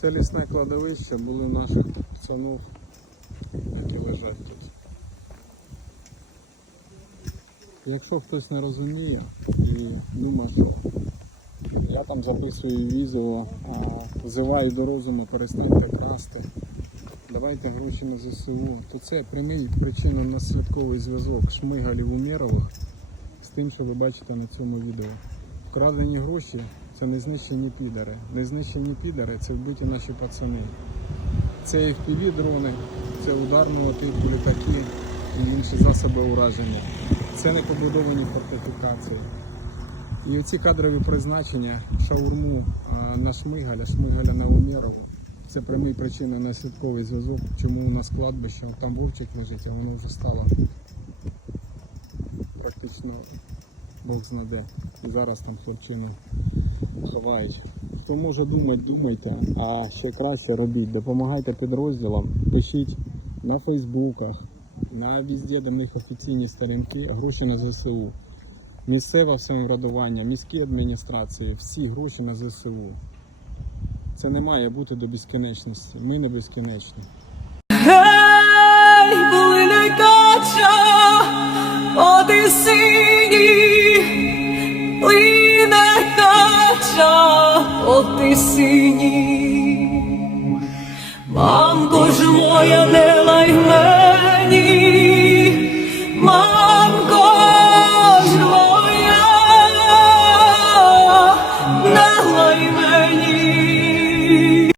Це лісне кладовище були наших пацанів, які лежать тут. Якщо хтось не розуміє і думає, що я там записую відео, взиваю до розуму, перестаньте красти, давайте гроші на ЗСУ, то це прямий причинно-наслідковий зв'язок Шмигалів Умєрових з тим, що ви бачите на цьому відео. Вкрадені гроші це не знищені підари. Не знищені підари це вбиті наші пацани. Це FPV дрони, це ударного типу літаки і інші засоби ураження. Це не побудовані фортифікації. І оці кадрові призначення шаурму на Шмигаля, Шмигаля на Умєрову. Це прямий причинно наслідковий зв'язок, чому у нас кладбище, там вовчик лежить, а воно вже стало практично Бог знаде. І зараз там хлопчину ховають. Хто може думати, думайте, а ще краще робіть. Допомагайте підрозділам, пишіть на Фейсбуках, на везде, де в них офіційні сторінки, гроші на ЗСУ. Місцеве самоврядування, міські адміністрації, всі гроші на ЗСУ. Це не має бути до безкінечності. Ми не безкінечні. Гей, плине життя по сині. Мамко ж моя не лайме.